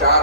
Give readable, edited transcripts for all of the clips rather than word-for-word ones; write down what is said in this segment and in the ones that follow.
4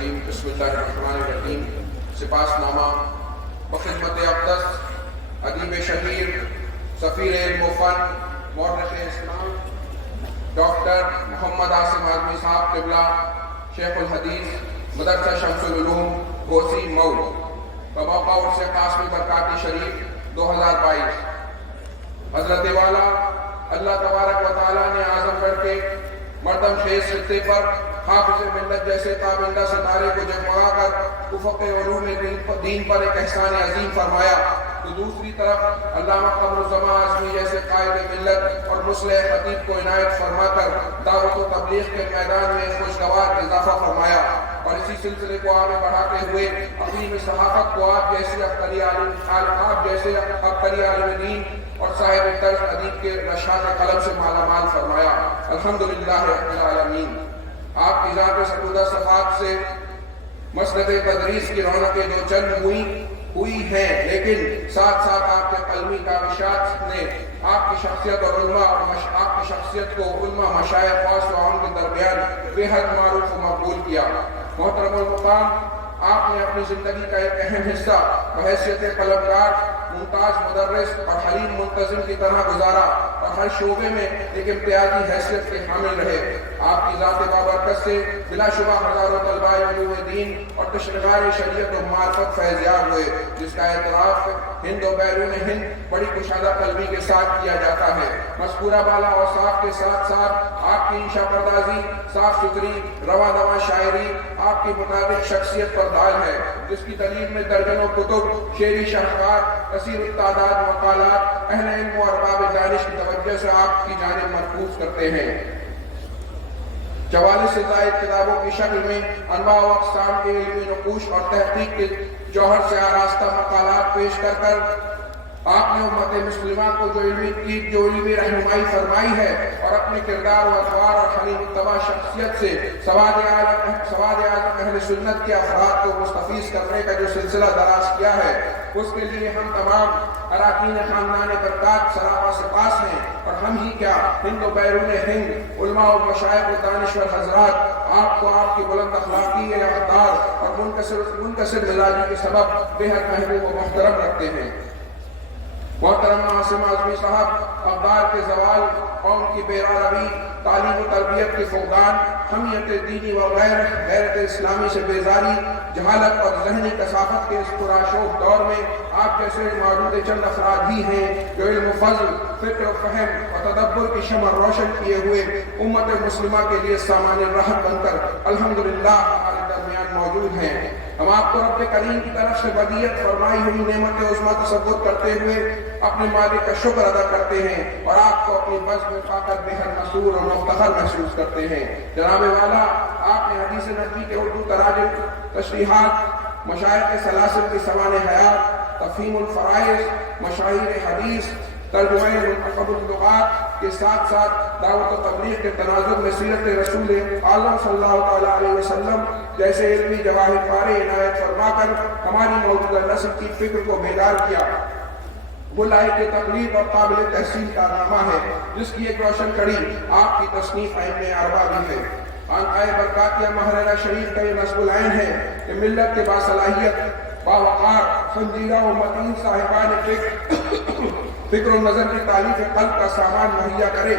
الرجیم بسم اللہ الرحمن الرحیم سپاس نامہ بخدمت اقدس ادیب شہیر سفیر علم و فن مورخ اسلام ڈاکٹر محمد عاصم اعظمی صاحب قبلہ شیخ الحدیث مدرسہ شمس العلوم کوسی مئو بموقع عرس قاسمی برکاتی شریف 2022 حضرت والا اللہ تبارک و تعالیٰ نے اعظم گڑھ کے مردم خیز خطے پر حافظ ملت جیسے تابندہ ستارے کو جگمگا کر افق علوم دین پر ایک احسان عظیم فرمایا، تو دوسری طرف علامہ قمر الزمان اعظمی جیسے قائد ملت اور مصلح خطیب کو عنایت فرما کر دعوت و تبلیغ کے میدان میں خوشگوار اضافہ فرمایا، اور اسی سلسلے کو آگے بڑھاتے ہوئے اپنی صحافت کو آپ جیسے عبقری عالم دین اور صاحب طرز ادیب کے رشاد قلم سے مالا مال فرمایا۔ الحمدللہ رب العالمین۔ آپ کی ذات سکودہ صفات سے مسلک تدریس کی رونقیں دو چند ہوئی ہیں، لیکن ساتھ ساتھ آپ کے قلمی کاوشات نے آپ کی شخصیت اور آپ کی شخصیت کو علماء مشائخ خاص و عام کے درمیان بے حد معروف و مقبول کیا۔ محترم المقام، آپ نے اپنی زندگی کا ایک اہم حصہ بحیثیت قلمکار ممتاز مدرس اور حلیم منتظم کی طرح گزارا اور ہر شعبے میں ایک امتیازی حیثیت کے حامل رہے۔ آپ کی ذات بابرکت سے بلا شبہ ہزاروں طلباء علوم دین اور تشریحات شریعت و معرفت فیضیاب ہوئے، جس کا اعتراف ہند و بیرون ہند بڑی کشادہ قلبی کے ساتھ کیا جاتا ہے۔ مذکورہ بالا اوصاف کے ساتھ ساتھ آپ کی انشا پردازی، صاف ستھری رواں دواں شاعری آپ کی مطابق شخصیت پر دال ہے، جس کی دلیل میں درجنوں کتب، شعری شاہکار، کثیر التعداد مقالات اہل علم و ارباب دانش کی توجہ سے آپ کی جانب مرکوز کرتے ہیں۔ 44 سے زائد کتابوں کی شکل میں انواع و اقسام کے علمی نقوش اور تحقیق کے جوہر سے آراستہ مقالات پیش کر آپ نے امت مسلمہ کو جو علمی رہنمائی فرمائی ہے اور اپنے کردار و اطوار اور حلیم الطبع شخصیت سے سواد اعظم اہل سنت کے افراد کو مستفیض کرنے کا جو سلسلہ دراز کیا ہے، اس کے لیے ہم تمام اراکین خاندان برکات سراپا سپاس ہیں، اور ہم ہی کیا ہند و بیرون ہند علماء و مشائخ و دانشور حضرات آپ کو آپ کی بلند اخلاقی اقدار اور منکسر مزاجی کے سبب بے حد محبوب و محترم رکھتے ہیں۔ محترم عاصم اعظمی صاحب اقدار کے زوال، قوم کی بیرا روی، تعلیم و تربیت کے فقدان، حمیت دینی و غیرت اسلامی سے بیزاری، جہالت اور ذہنی کثافت کے اس پرآشوب دور میں آپ جیسے موجود چند افراد ہی ہیں جو علم و فضل، فکر و فہم اور تدبر کی شمع روشن کیے ہوئے امت مسلمہ کے لیے سامان راحت بن کر الحمدللہ ہمارے درمیان موجود ہیں۔ ہم آپ کو رب کریم کی طرف سے بدیعت فرمائی ہوئی نعمت عظمیٰ تصور کرتے ہوئے اپنے مالک کا شکر ادا کرتے ہیں اور آپ کو اپنی بزم میں پا کر بے حد مسرور اور مفتخر محسوس کرتے ہیں۔ جناب والا، آپ نے حدیث نبوی کے اردو تراجم، تشریحات، مشائخ سلاسل کی سوانح حیات، تفہیم الفرائض، مشاہیر حدیث، ترجمہ منتخب اللغات کے ساتھ ساتھ دعوت و تبلیغ کے تناظر میں سیرت رسول اعظم صلی اللہ علیہ وسلم جیسے علمی جواہر پارے عنایت فرما کر ہماری موجودہ نسل کی فکر کو بیدار کیا۔ وہ لائق تقلید اور قابل تحسین کارنامہ ہے، جس کی ایک روشن کڑی آپ کی تصنیف علم اربا بھی ہے۔ خانقاہ برکاتیہ ماہرانہ شریف کا یہ نصب العین ہے کہ ملت کے باصلاحیت، باوقار، سنجیدہ و متین صاحبان فکر و نظر کی تعلیف قلب کا سامان مہیا کرے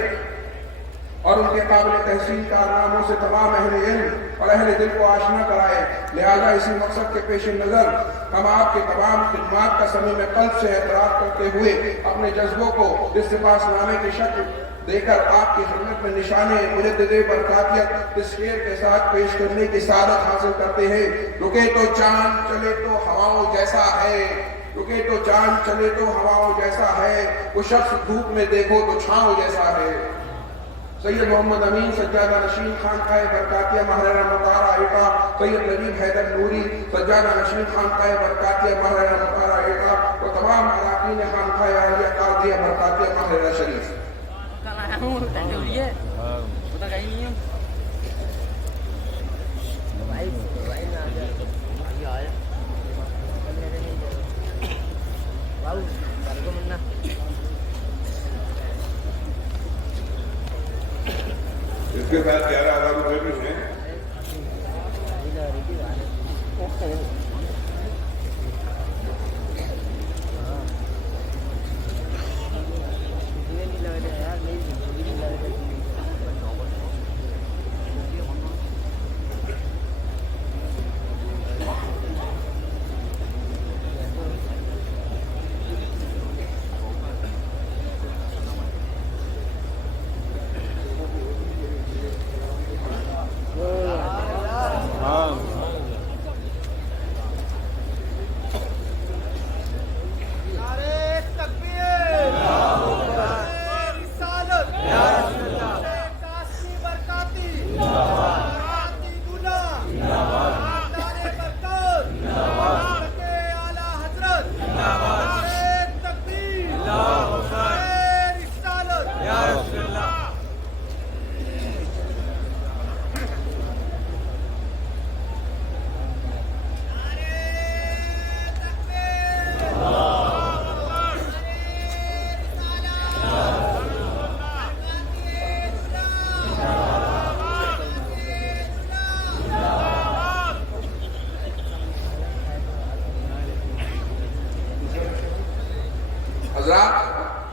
اور ان کے قابل تحسین کارناموں سے تمام اہل علم اور اہل دل کو آشنا کرائے۔ لہذا اسی مقصد کے پیش نظر ہم آپ کے تمام خدمات کا صمیم قلب سے اعتراف کرتے ہوئے اپنے جذبوں کو استفاض نامے کی شکل دے کر آپ کی خدمت میں نشان مجدد برکاتیت اس شعر کے ساتھ پیش کرنے کی سعادت حاصل کرتے ہیں۔ رکے تو چاند چلے تو ہواؤں جیسا ہے، رکے تو چاند چلے تو ہواؤں جیسا ہے، وہ شخص دھوپ میں دیکھو تو چھاؤں جیسا ہے۔ سید محمد امین سجادہ نشین خانقاہ برکاتیہ ماہرانہ مطالعہ ایٹا، سید لبیب حیدر نوری سجادہ نشین خانقاہ برکاتیہ ماہرانہ مطالعہ ایٹا اور تمام اراکین خانقاہ عالیہ قاضیہ برکاتیہ ماہرانہ شریف۔ اس کے ساتھ 11,000 روپے بھی ہیں۔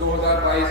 2022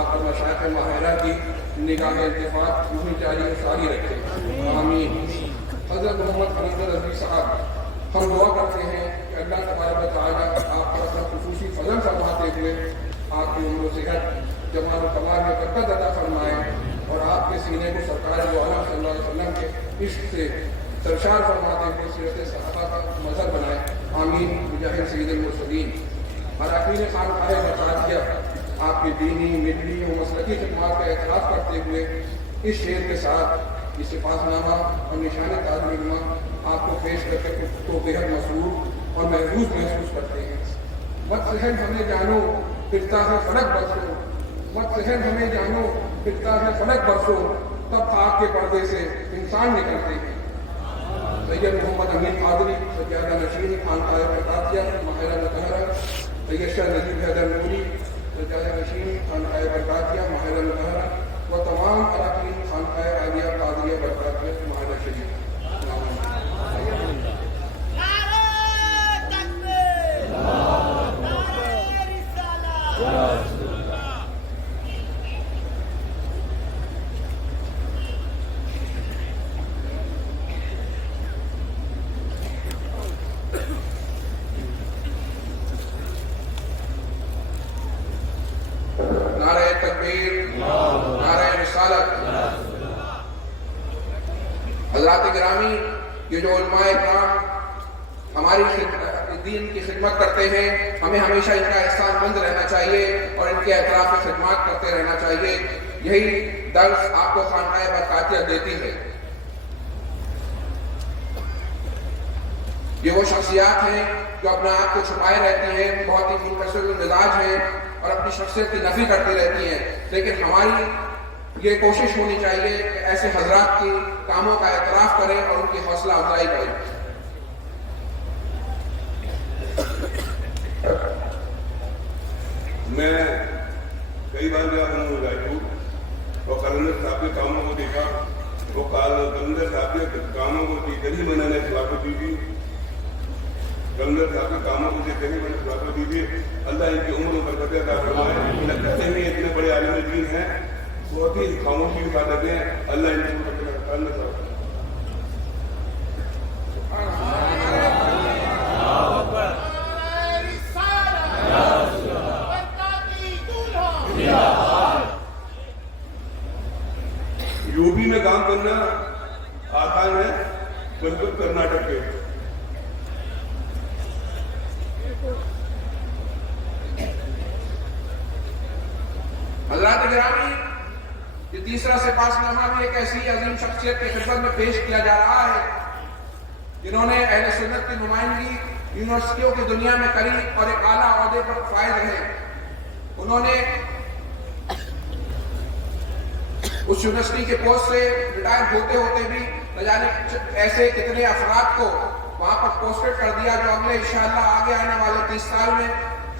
آپ پر مشائخ ماہرہ کی نگاہ التفات یوں ہی جاری و ساری رکھیں، آمین۔ حضرت محمد قلندر رضوی صاحب، ہم دعا کرتے ہیں کہ اللہ تبارک و تعالیٰ آپ پر اپنا خصوصی فضل فرماتے ہوئے آپ کی عمر و صحت، جمال و کمال میں برکت عطا فرمائے اور آپ کے سینے کو سرکار دو عالم صلی اللہ علیہ وسلم کے عشق سے سرشار فرماتے ہوئے سیرت صحابہ کا مظہر بنائے، آمین بجاہ سید المرسلین۔ اراکین خانقاہ برکاتیہ آپ کی دینی، ملی و مسلکی خدمات کا اعتراف کرتے ہوئے اس شعر کے ساتھ یہ سپاس نامہ اور نشان تاج علما آپ کو پیش کر کے خود کو بےحد مسرور اور محفوظ محسوس کرتے ہیں۔ مت سہل ہمیں جانو پھرتا ہے فلک برسوں، مت سہل ہمیں جانو پھرتا ہے فلک برسوں، تب خاک کے پردے سے انسان نکلتے ہیں۔ سید محمد امین قادری سجادہ نشین خانقاہ برکاتیہ ماہرہ مطہرہ، سید شاہ نجیب حیدر نوری سجادہ نشین خانقاہ برکاتیہ ماہرہ مطہرہ و تمام اراکین خانقاہ عالیہ قادریہ برکاتیہ ماہرہ شریف۔ نعرہ تکبیر، نعرہ رسالت۔ حضرات گرامی، یہ جو علماء کرام ہماری دین کی خدمت کرتے ہیں، ہمیں ہمیشہ ان کا احسان مند رہنا چاہیے اور ان کے اعتراف میں خدمات کرتے رہنا چاہیے۔ یہی درس آپ کو خانقاہ برکاتیہ دیتی ہے۔ یہ وہ شخصیات ہیں جو اپنے آپ کو چھپائے رہتی ہیں، بہت ہی منکسر المزاج ہیں اور اپنی شخصیت کی نفی کرتی رہتی ہیں، لیکن ہماری یہ کوشش ہونی چاہیے کہ ایسے حضرات کی کاموں کا اعتراف کریں اور ان کی حوصلہ افزائی کریں۔ میں کئی بار گیا ہوں رائے پور اور قلندر صاحب کے کاموں کو دیکھا، وہ قلندر صاحب کے کاموں کو دیکھ کر ہی میں نے خلافت دی تھی، قلندر صاحب کے کاموں کو دیکھ کر ہی میں نے خلافت دی تھی۔ اللہ ان کی عمر و برکت عطا فرمائے۔ لگتے ہیں اتنے بڑے عالم دین ہیں، بہت ہی خاموشی کے ساتھ رہتے ہیں، اللہ ان کی عمر و برکت عطا فرمائے۔ یوپی میں کام کرنا آسان ہے، بلکہ کرناٹک کے حضرات گرامی، یہ تیسرا سپاس نامہ بھی ایک ایسی عظیم شخصیت کی خدمت میں پیش کیا جا رہا ہے جنہوں نے اہل سنت کی نمائندگی یونیورسٹیوں کی دنیا میں کری اور ایک اعلیٰ عہدے پر فائز رہے۔ انہوں نے اس یونیورسٹی کے پوسٹ سے ریٹائر ہوتے ہوتے بھی نہ جانے ایسے کتنے افراد کو وہاں پر پوسٹڈ کر دیا جو اگلے انشاءاللہ آگے آنے والے 30 سال میں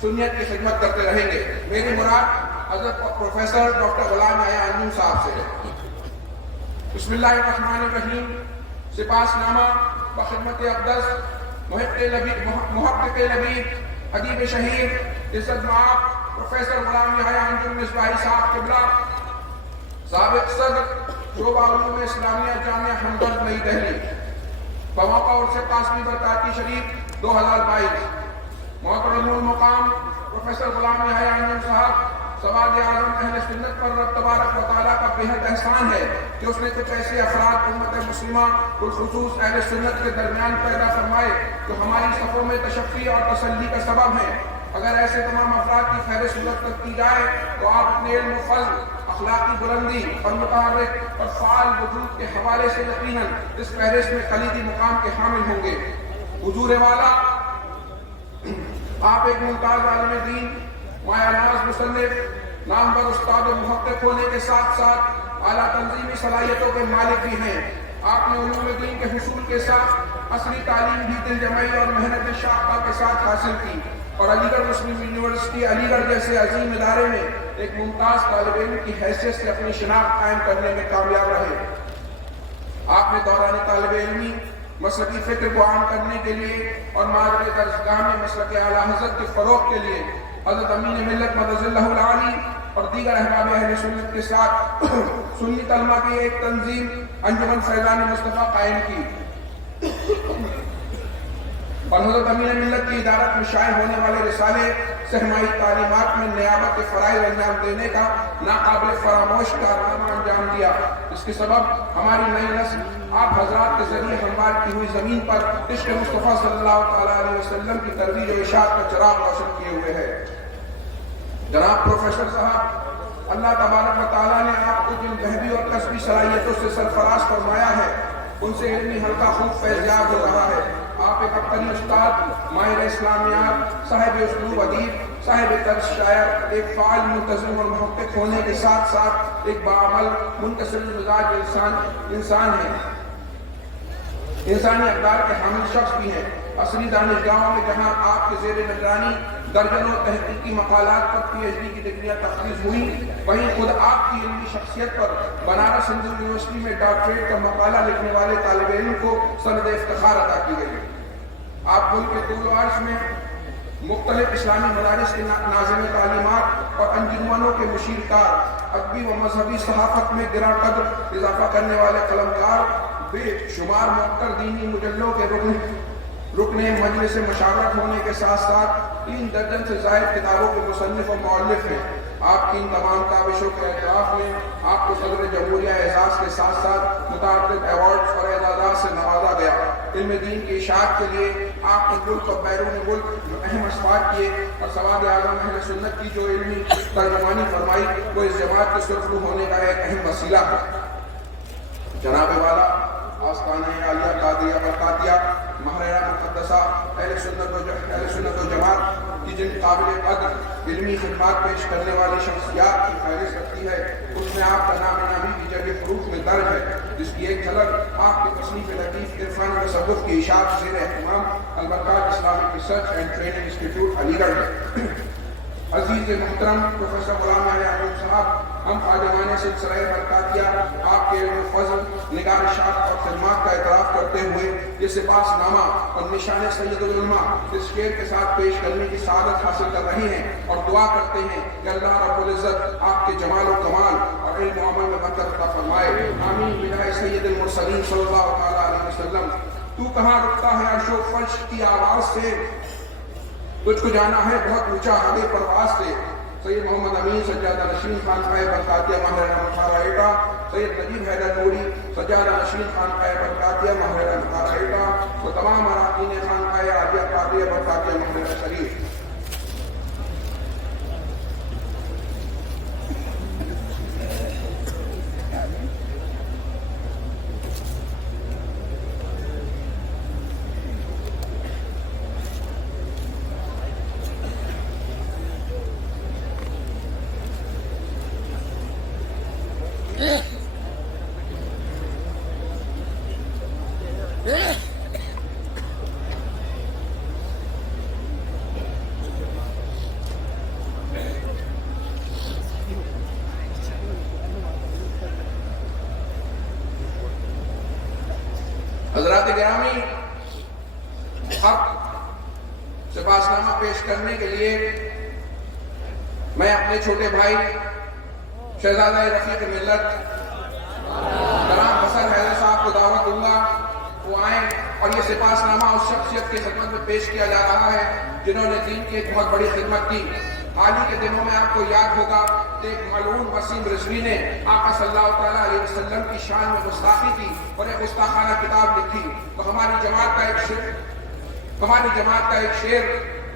سنیت کی خدمت کرتے رہیں گے۔ میری مراد حضرت پروفیسر ڈاکٹر غلام یحییٰ انجم صاحب سے ہے۔ بسم اللہ الرحمن الرحیم۔ سپاس نامہ بخدمت اقدس محقق لبیب ادیب شہیر عزت مآب پروفیسر غلام یحییٰ انجم مصباحی صاحب قبلہ، سابق صدر شعبہ علوم اسلامیہ جامعہ ہمدرد نئی دہلی، بموقع عرس قاسمی برکاتی شریف 2022، محترم المقام پروفیسر غلام یحییٰ انجم صاحب سواد اعظم اہل سنت پر رب تبارک و تعالیٰ کا بےحد احسان ہے کہ اس نے کچھ ایسے افراد امت مسلمہ بالخصوص اہل سنت کے درمیان پیدا فرمائے جو ہماری صفوں میں تشفی اور تسلی کا سبب ہیں۔ اگر ایسے تمام افراد کی خیر صورت تک کی جائے تو آپ اپنے علم و فضل، اخلاقی بلندی اور متحرک اور فعال وجود کے حوالے سے یقیناً اس فہرست میں خلیدی مقام کے حامل ہوں گے۔ حضور والا، آپ ایک ممتاز عالم دین، مایہ ناز مصنف، نامور استاد و محقق ہونے کے ساتھ ساتھ اعلیٰ تنظیمی صلاحیتوں کے مالک بھی ہیں۔ آپ نے علوم دین کے حصول کے ساتھ عصری تعلیم بھی دل جمعی اور محنت شاقہ کے ساتھ حاصل کی اور علی گڑھ مسلم یونیورسٹی علی گڑھ جیسے عظیم ادارے میں ایک ممتاز طالب علم کی حیثیت سے اپنی شناخت قائم کرنے میں کامیاب رہے۔ آپ نے دوران طالب علمی مسلکی فکر کو عام کرنے کے لیے اور معاشرے درسگاہ میں مسلک اعلیٰ حضرت کے فروغ کے لیے حضرت امین ملت مدد اللہ العالی اور دیگر احباب اہل سنت کے ساتھ سنی طلبہ کی ایک تنظیم انجمن فیضان مصطفیٰ قائم کی اور حضرت امین ملت کی ادارت میں شائع ہونے والے رسالے سہمائی تعلیمات میں نیابت کے فرائض انجام دینے کا ناقابل فراموش کارنامہ انجام دیا. اس کے سبب ہماری نئی نسل آپ حضرات کے ذریعے ہموار کی ہوئی زمین پر عشق مصطفیٰ صلی اللہ تعالیٰ علیہ وسلم کی ترویج و اشاعت کا چراغ روشن کیے ہوئے ہے. جناب پروفیسر صاحب، اللہ تبارک و تعالیٰ نے آپ کو جن ذہنی اور کسبی صلاحیتوں سے سرفراز فرمایا ہے ان سے علمی حلقہ خوب فیضیاب ہو رہا ہے. آپ ایک عبقری استاد، ماہر اسلامیات، صاحب اسلوب ادیب، صاحب طرز شاعر، ایک فعال منتظم اور محقق ہونے کے ساتھ ساتھ ایک باعمل منکسر مزاج انسان ہیں، انسانی اقدار کے حامل شخص بھی ہیں. عصری دانشگاہوں میں جہاں آپ کے زیر نگرانی درجنوں تحقیقی مقالات پر پی ایچ ڈی کی ڈگریاں تفویض ہوئی، وہیں خود آپ کی علمی شخصیت پر بنارس ہندو یونیورسٹی میں ڈاکٹریٹ کا مقالہ لکھنے والے طالب علم کو سند افتخار عطا کی گئی. آپ ملک کے طول و عرض میں مختلف اسلامی مدارس کے ناظم تعلیمات اور انجمنوں کے مشیر کار، ادبی و مذہبی صحافت میں گراں قدر اضافہ کرنے والے قلمکار، بے شمار معطر دینی مجلوں کے رکن مجلس مشاورت ہونے کے ساتھ ساتھ 3 درجن سے زائد کتابوں کے مصنف و مؤلف ہیں. آپ کی ان تمام کاوشوں کے اعتراف میں آپ کو صدر جمہوریہ اعزاز کے ساتھ ساتھ متعدد ایوارڈز اور اعزازات سے نوازا گیا. علم دین کی اشاعت کے لیے آپ نے ملک اور بیرون ملک جو اہم اسباق کیے اور سواد اعظم اہل سنت کی جو علمی ترجمانی فرمائی وہ اس جماعت کے سرخرو ہونے کا ایک اہم وسیلہ ہے. جناب والا آستانہ عالیہ قادریہ برکاتیہ مہرہ مقدسہ اہل سنت و جماعت کی جن قابل قدر علمی خدمات پیش کرنے والی شخصیات کی فہرست رکھتی ہے اس میں آپ کا نام نامی کی جگہ حروف میں درج ہے، جس کی ایک جھلک آپ کے تصنیف لطیف عرفان و تصوف کی اشاعت زیر اہتمام Albarkaat Islamic Research and Training Institute Aligarh ہے. عزیز محترم پروفیسر غلام احمد صاحب، ہم خادمانہ سلسلہ برکاتیہ آپ کے علم و فضل، نگارشات اور خدمات کا اعتراف کرتے ہوئے یہ سپاس نامہ اور نشان سید العلماء اس شعر کے ساتھ پیش کرنے کی سعادت حاصل کر رہے ہیں اور دعا کرتے ہیں کہ اللہ رب العزت آپ کے جمال و کمال اور علم و عمل میں برکت عطا فرمائے. آمین بجاہ سید المرسلین صلی اللہ تعالیٰ علیہ وسلم. تو کہاں رکتا ہے عرش و فرش کی آواز سے، تجھ کو جانا ہے بہت اونچا آگے پرواز سے. سید محمد امین سجادہ نشین خانقاہ برکاتیہ ماہرہ مطالعہ ایٹا، سید نجیب حیدر نوری سجادہ نشین خانقاہ برکاتیہ ماہرہ مطالعہ ایٹا و تمام اراکین خانقاہ عالیہ قادریہ برکاتیہ ماہرہ شریف. حضرات گرامی، اب سپاسنامہ پیش کرنے کے لیے میں اپنے چھوٹے بھائی شہزادہ رفیق ملت جناب حسن حیدر صاحب کو دعوت دوں گا وہ آئیں اور یہ سپاسنامہ اس شخصیت کی خدمت میں پیش کیا جا رہا ہے جنہوں نے دین کی ایک بہت بڑی خدمت کی. حال ہی کے دنوں میں آپ کو یاد ہوگا کہ ایک معلوم وسیم رضوی نے آقا صلی اللہ تعالیٰ علیہ وسلم کی شان میں گستاخی کی اور ایک گستاخانہ کتاب لکھی. تو ہماری جماعت کا ایک شعر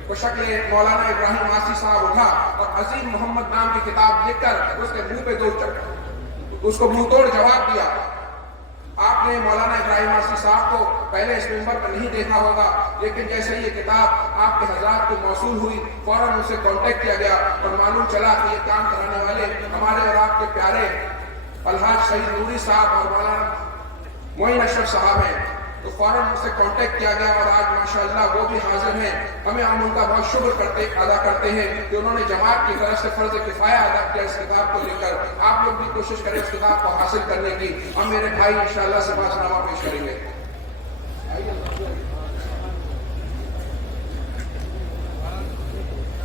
کو شکل مولانا ابراہیم آسی صاحب اٹھا اور عظیم محمد نام کی کتاب لکھ کر اس کے منہ پہ اس کو منہ توڑ جواب دیا. آپ نے مولانا ابراہیم آسی صاحب کو پہلے اس منبر پر نہیں دیکھا ہوگا، لیکن جیسے یہ کتاب آپ کے حضرات کو موصول ہوئی فوراً ان سے کانٹیکٹ کیا گیا اور معلوم چلا کہ یہ کام کرانے والے ہمارے اور آپ کے پیارے الحاج سعید نوری صاحب اور مولانا معین اشرف صاحب ہیں. تو فوراً ان سے کانٹیکٹ کیا گیا اور آج ماشاءاللہ وہ بھی حاضر ہیں. ہم ان کا بہت شکر ادا کرتے ہیں کہ انہوں نے جماعت کی طرف سے فرض کفایہ ادا کیا اس کتاب کو لے کر. آپ لوگ بھی کوشش کریں اس کتاب کو حاصل کرنے کی. ہم میرے بھائی انشاءاللہ سپاسنامہ پیش کریں گے.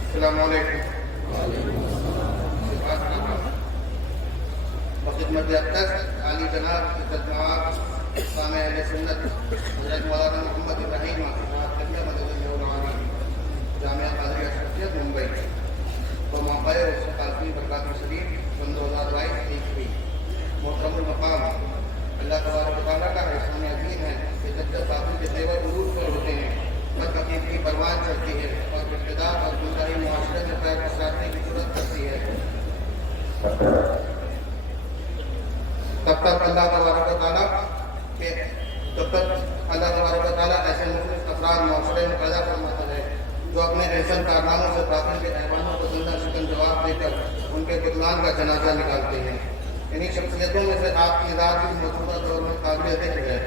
السلام علیکم. خدمت اقدس عالی جناب عزت مآب سامع اہل سنت حضرت مولانا محمد ابراہیم صاحب قبلہ مدد العالی جامعہ قادریہ اشرفیہ ممبئی کو موقع تعلقی برکات شریف 2022 عیسوی محترم المقام اللہ تبارک و تعالیٰ کا احسان عظیم ہے کہ جب جب باقی کے زیور عروج پر ہوتے ہیں بدقسمتی کی پروان چلتی ہے اور ابتدا اور گمراہی معاشرے میں پیر پسارنے کی ضرورت کرتی ہے، تب تک اللہ تبارک و تعالیٰ ایسے مختلف افراد معاشرے میں پیدا فرماتا ہے جو اپنے احسن کارناموں سے باطل کے ایوانوں کو زندہ شکن جواب دے کر ان کے بطلان کا جنازہ نکالتے ہیں۔ انہی شخصیتوں میں سے آپ کی ذات بھی موجودہ دور میں قابل ذکر ہے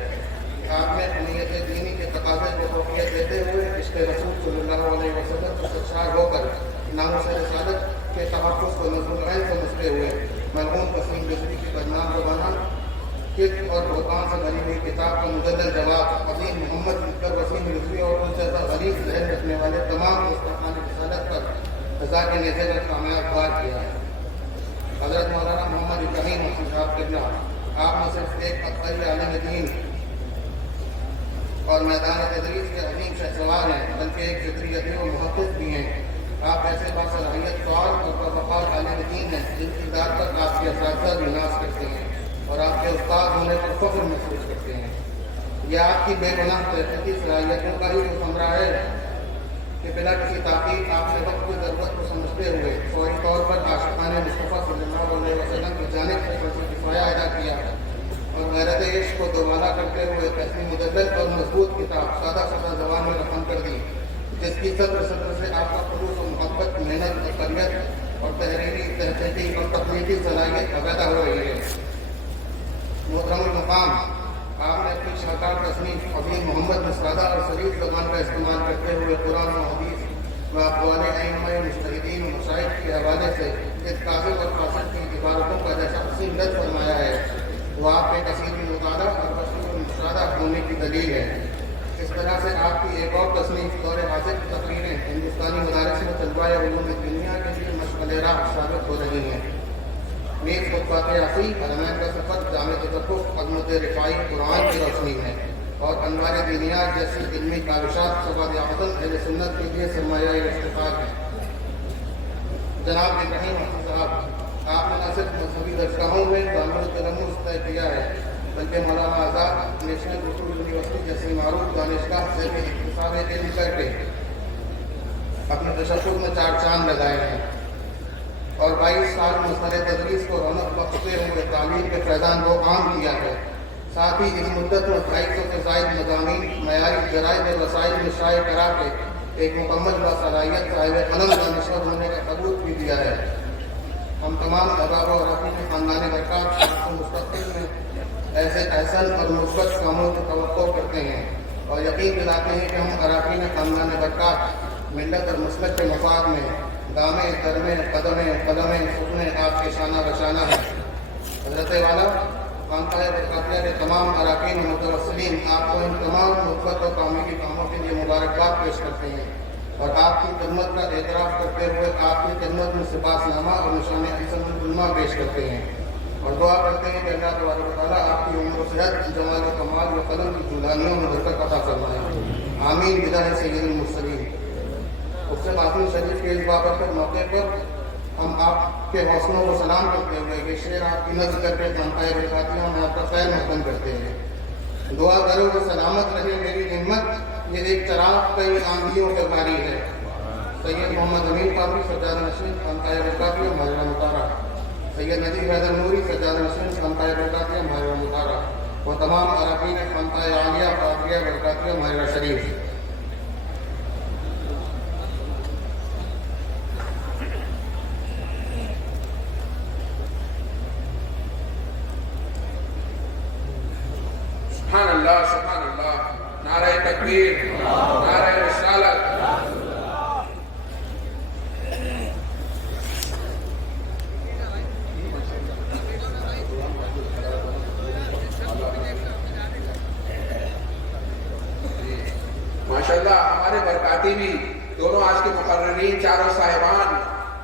کہ آپ نے اہمیت دینی کے تقاضے کو فوقیت دیتے ہوئے عشق رسول صلی اللہ علیہ وسلم کو سرشار ہو کر ناموس رسالت کے تحفظ کو نظم العین سمجھتے ہوئے مرحوم قسیم رضوی کی بدنام زبانہ کت اور بہتان سے بھری ہوئی کتاب کا مجدد جواب عظیم محمد مکر وسیم رضوی اور ان سے غریب ذہن رکھنے والے تمام مستحقان رسالت پر فضا کے نیزے پر کامیاب وار کیا ہے۔ حضرت مولانا محمد ابراہیم صاحب قبلہ آپ نہ صرف ایک عبقری عالم دین اور میدان تدریس کے عظیم شہسوار ہیں بلکہ ایک فطری ادیب و محقق بھی ہیں۔ آپ ایسے باصلاحیت فعال اور باوقار عالم دین ہیں جن کی ذات پر آپ کے اساتذہ بھی ناز کرتے ہیں اور آپ کے استاد ہونے پر فخر محسوس کرتے ہیں۔ یہ آپ کی بے گناہ تحقیقی صلاحیتوں کا ہی وہ ثمرہ ہے کہ بلا کسی تاکید آپ نے وقت کی ضرورت کو سمجھتے ہوئے فوری طور پر عاشقان مصطفیٰ صلی اللہ علیہ وسلم کی جانب سے فرض کفایہ ادا کیا اور غیرت عشق کو دوبارہ کرتے ہوئے ایسی مجدد اور مضبوط کتاب سادہ زبان میں رقم کر دی جس کی صدر سے آپ کا خلوص و محبت، محنت، تربیت اور تحریری تحقیقی اور تخلیقی صلاحیت پیدا ہو رہی ہے۔ محترم المقام، آپ نے اپنی شاہکار تصنیف عظیم محمد میں سادہ اور شریف زبان کا استعمال کرتے ہوئے قرآن و حدیث و اقوال ائمہ مجتہدین و مشائخ کے حوالے سے اس کاذب اور فاسد کی عبارتوں کا جیسا حسین رد فرمایا ہے وہ آپ کے کثیر مطالعہ اور کثیر مشاہدہ ہونے کی دلیل ہے۔ اس طرح سے آپ کی ایک اور تصنیف دور حاضر کی تقریریں ہندوستانی مدارس میں طلباء علوم دنیا کے لیے مشغل راہ ثابت ہو رہی ہیں۔ نیز خطبات یاسی، حرمین کا سفر، جامع تدفق، عظمت رفاعی قرآن کی روشنی ہے اور انوار دینیات جیسی علمی کاوشات سواد اعظم اہل سنت کے لیے سرمایہ افتخار ہے۔ جناب ابراہیم صاحب، آپ نے نہ صرف مذہبی درسگاہوں میں دامن تلمس طے کیا ہے بلکہ مولانا آزاد نیشنل اردو یونیورسٹی جیسی معروف دانشگاہ سے بھی اختصار علم کر کے اپنے تشخص میں 4 چاند لگائے ہیں اور 22 سال مسئلہ تدریس کو رونق بخشتے ہوئے تعلیم کے فیضان کو عام کیا ہے۔ ساتھ ہی اس مدت میں 250 سے زائد مضامین معیاری جرائد اور وسائل میں شائع کرا کے ایک مکمل باصلاحیت صاحب قلم دانشور ہونے کا ثبوت بھی دیا ہے۔ ہم تمام احباب اور اپنے خاندان برکات کو مستقبل میں ایسے احسن اور مثبت کاموں کی توقع کرتے ہیں اور یقین دلاتے ہیں کہ ہم اراکین خاندان برکات ملت اور مسلک کے مفاد میں دامے درمے قدمے قدمے سکنے آپ کے شانہ بشانہ ہیں۔ حضرت والا خانقاہ برکاتیہ کے تمام اراکین و متوسلین آپ کو ان تمام مثبت و تعمیری کاموں کے لیے مبارکباد پیش کرتے ہیں اور آپ کی خدمت کا اعتراف کرتے ہوئے آپ کی خدمت میں سپاس نامہ اور نشان حسن العلماء پیش کرتے ہیں اور دعا کرتے ہیں کہ اللہ تبارک و تعالیٰ آپ کی عمر و صحت، جمال و کمال و قلم کی جولانیوں میں برکت عطا فرمائے۔ آمین بجاہ سید المرسلین۔ اس سے قاسم شریف کے اس بابت کے موقع پر ہم آپ کے حوصلوں کو سلام کرتے ہوئے یہ شعر آپ کی نظر کر کے خانقاہ برکاتیہ میں آپ کا خیر مقدم کرتے ہیں۔ دعا کرو کہ سلامت رہے میری ہمت، یہ ایک چراغ کئی آندھیوں کے باری ہے۔ سید محمد امین قادری سجاد نشین خانقاہ برکاتیہ ماہرہ مطالعہ، سید نذیر حیدر نوری سجاد نشین خانقاہ برکاتیہ ماہرہ مطالعہ و تمام اراکین خانقاہ عالیہ قادریہ برکاتیہ ماہرہ شریف۔ سبحان اللہ، سبحان اللہ، نعرہ تکبیر، نعرہ رسالت۔ ماشاءاللہ ہمارے برکاتی بھی دونوں آج کے مقررین چاروں صاحبان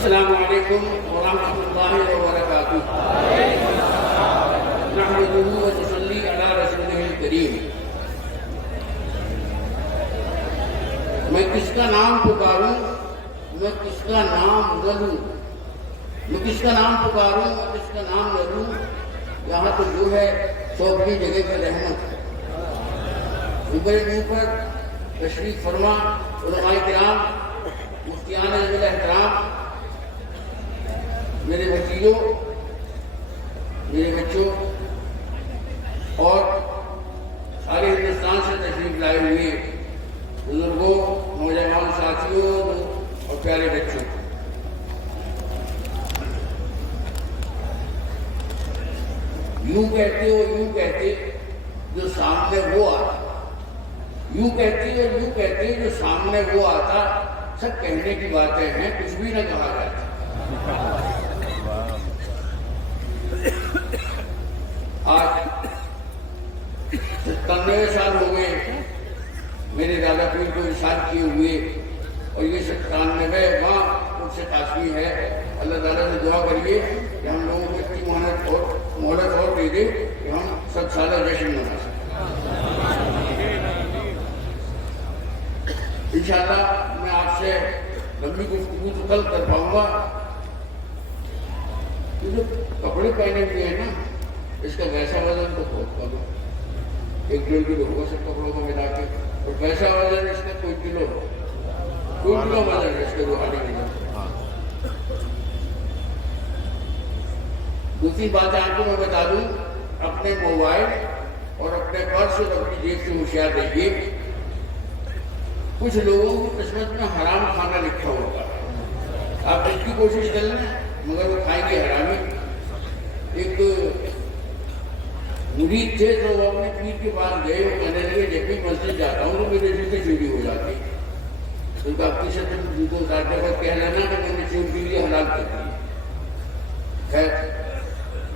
السلام علیکم ورحمۃ اللہ وبرکاتہ۔ نحمدہ ونصلی علی رسولہ الکریم۔ میں کس کا نام پکاروں، میں کس کا نام نہ لوں، میں کس کا نام پکاروں، میں کس کا نام نہ لوں، یہاں تو جو ہے سو اپنی جگہ پر رحمت ہے۔ میرے منہ پر تشریف فرما علماء کرام، مفتیان ذوی احترام، میرے وکیلوں، میرے بچوں اور سارے ہندوستان سے تشریف لائے ہوئے بزرگوں، نوجوان ساتھیوں اور پیارے بچوں، یوں کہتے اور یوں کہتے جو سامنے وہ آتا، یوں کہتے اور یوں کہتے جو سامنے وہ آتا، سب کہنے کی باتیں ہیں، کچھ بھی نہ کہا جاتا۔ آج 97 سال ہو گئے میرے دادا پیر کو ارشاد کیے ہوئے، اور یہ 97 ماہ ان سے قاسمی ہے۔ اللہ تعالیٰ سے دعا کریے کہ ہم لوگوں کو اتنی مہلت اور دے دے کہ ہم 100 سالہ جشن منا سکیں۔ انشاءاللہ میں آپ سے لمبی گفتگو تو کل کر پاؤں گا۔ یہ جو کپڑے پہنے ہوئے ہیں نا، اس کا ویسا وزن تو بہت کم ہے، 1-1.5 کلو ہوگا سب کپڑوں کو ملا کے، اور ویسا وزن اس کا 2 کلو وزن ہے اس کے روحانی وزن۔ دوسری بات آپ کو میں بتا دوں، اپنے موبائل اور اپنے پرس اور اپنی جیب سے ہوشیار رہیے۔ کچھ لوگوں کی قسمت میں حرام کھانا لکھا ہوگا، آپ اس کی کوشش کر لیں مگر وہ کھائیں گے حرامی۔ ایک مرید تھے تو وہ اپنے پیر کے پاس گئے، وہ کہنے لگے جب بھی مسجد جاتا ہوں تو میرے جوتے چوری ہو جاتی، تو آپ سے جوتے اتارنے پر کہہ لینا کہ میں نے چور کے لیے حلال کر دی۔ خیر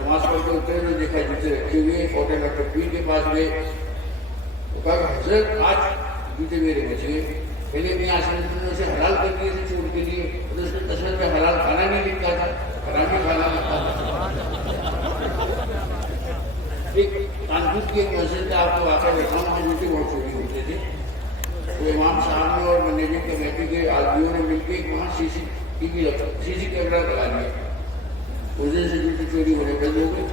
نماز پڑھ کے اترے تو دیکھا جوتے رکھے ہوئے، فوٹو ڈاکٹر پیر کے پاس گئے، وہ کہا کہ حضرت آج جوتے میرے بچ گئے، پہلے میاں نے اسے حلال کر دیے تھے چور کے لیے، تو اس کے قسمت میں حلال کھانا نہیں لکھا تھا، حرامی کھانا لکھا تھا۔ ایک کانپور کی ایک مسجد کا آپ کو واقعہ دیکھا ہوں، وہاں جوتے بہت چوری ہوتے تھے، تو امام صاحب نے اور مینیجنگ کمیٹی کے آدمیوں نے مل کے وہاں سی سی کیمرہ لگا دیا، اس دن سے جوتے چوری ہونے بند ہو گئے۔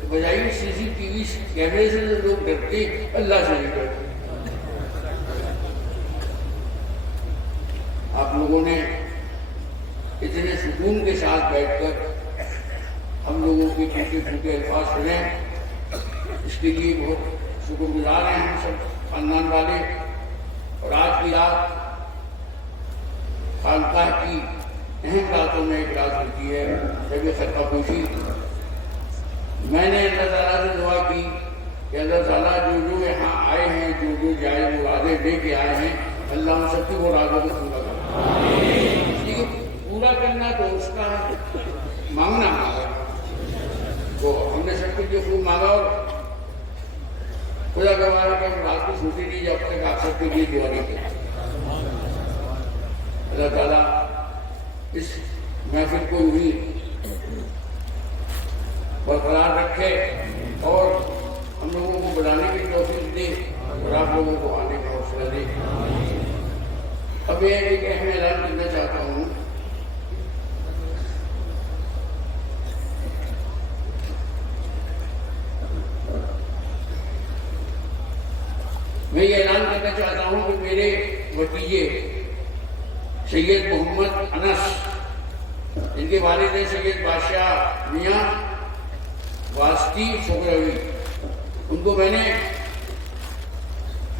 تو بجائے سی سی ٹی وی کیمرے سے لوگ ڈرتے، اللہ سے نہیں ڈرتے۔ آپ لوگوں نے اتنے سکون کے ساتھ بیٹھ کر ہم لوگوں کے ٹوٹے پھوٹے الفاظ سنے، اس کے لیے بہت شکر گزار ہیں ہم سب خاندان والے۔ اور آج کی رات خانقاہ کی اہم راتوں میں ایک رات ہوتی ہے، شب خرقہ پوشی۔ میں نے اللہ تعالیٰ سے دعا کی کہ اللہ تعالیٰ جو جو یہاں آئے ہیں، جو جو جائز مرادیں لے کے آئے ہیں، اللہ ہم سب کی مرادوں کو پورا کرے۔ پورا کرنا تو اس کا مانگنا مانگا، تو ہم نے سب کچھ جو خوب مانگا، اور خدا گوارا کہ ہم رات کو سوتی نہیں جب تک آپ سب کے لیے دعا نہیں کرتے۔ اللہ تعالیٰ اس محفل کو بھی برقرار رکھے اور ہم لوگوں کو بلانے کی توفیق دے اور آپ لوگوں کو آنے کا حوصلہ دے۔ اب میں ایک اہم اعلان کرنا چاہتا ہوں۔ میں یہ اعلان کرنا چاہتا ہوں کہ میرے بھتیجے سید محمد انس، ان کے والد ہیں سید بادشاہ میاں واسطی شکروی، ان کو میں نے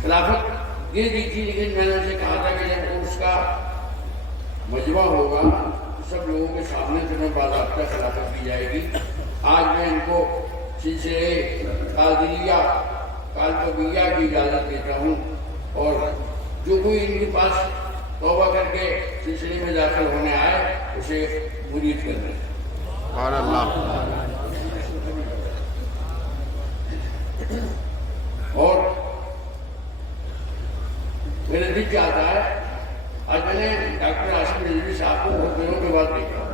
خلافت دے دی تھی، لیکن میں نے ان سے کہا تھا کہ جب اس کا مجمع ہوگا تو سب لوگوں کے سامنے تمہیں باضابطہ خلافت دی جائے گی۔ آج میں ان کو سلسلے قادریہ کالبیہ کی اجازت دیتا ہوں، اور جو کوئی ان کے پاس توبہ کر کے سلسلے میں داخل ہونے آئے اسے مرید کر دیں۔ اور میرا دل چاہتا ہے، آج میں نے ڈاکٹر عاصم رضوی صاحب کو بہت دنوں کے بعد دیکھا،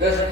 10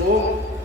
2,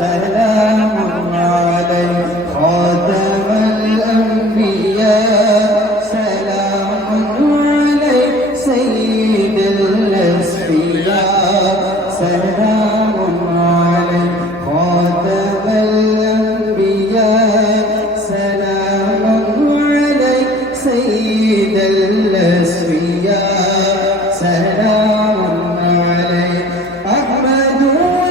سلام عليك خاتم الأنبياء سلام عليك سيد الأصفياء سلام عليك خاتم الأنبياء سلام عليك سيد الأصفياء سلام عليك أحمد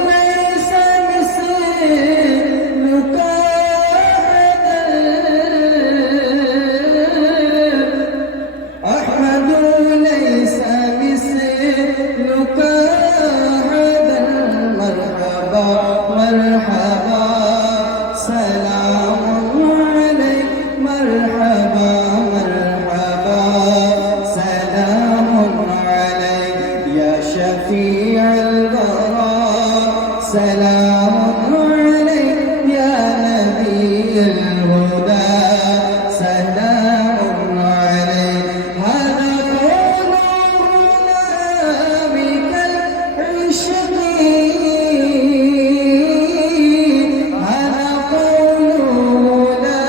ليس مثلك أحمد ليس مثلك أحدا مرحبا مرحبا سلام عليك مرحبا مرحبا سلام عليك يا شفيع البراء سلام عليك يا نبي الهدى سلام عليك هذا قولنا بك العشق هذا قولنا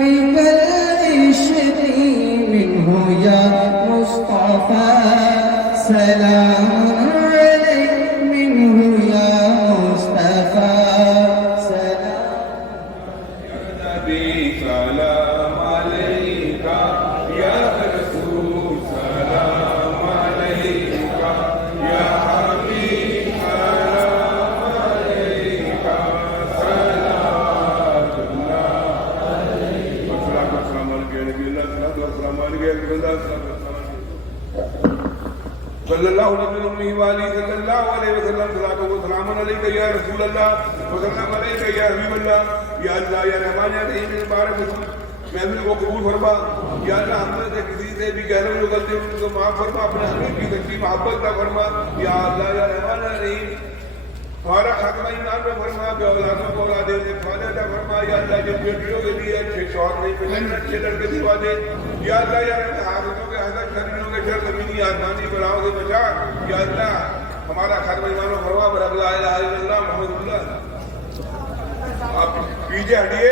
بك العشق منه يا مصطفى سلام عليك منه يا مصطفى سلام نبي سلام عليك يا رسول سلام عليك يا حبيب سلام عليك صلوات الله عليك والسلام عليك يا نبي الله والسلام عليك يا رسول الله صلى الله عليه صلى الله عليه وسلم صلاة وسلام عليك يا رسول الله وسلام عليك يا حبيب الله یا اللہ یا رحمان یا رحیم مبارک محفل کو قبول فرما یا اللہ ہم میں سے کسی سے بھی گہروں جو غلطی ان کو معاف فرما اپنے حبیب کی سچی محبت کا فرما یا اللہ یا رحمان یا رحیم ہمارا خاتمہ ایمان میں فرما بے اولادوں کو اولاد سے فائدہ فرما یا اللہ جن بیٹیوں کے لیے اچھے شوہر نہیں ملے اچھے لڑکے دلوا دے یا اللہ یا رحمان حاضروں کے حضرت شرینوں کے شر زمینی آسمانی بلاؤں سے بچا یا اللہ ہمارا خاتمہ ایمان میں فرما برحق لا الہ الا اللہ محمد اللہ آپ پیچھے ہٹیے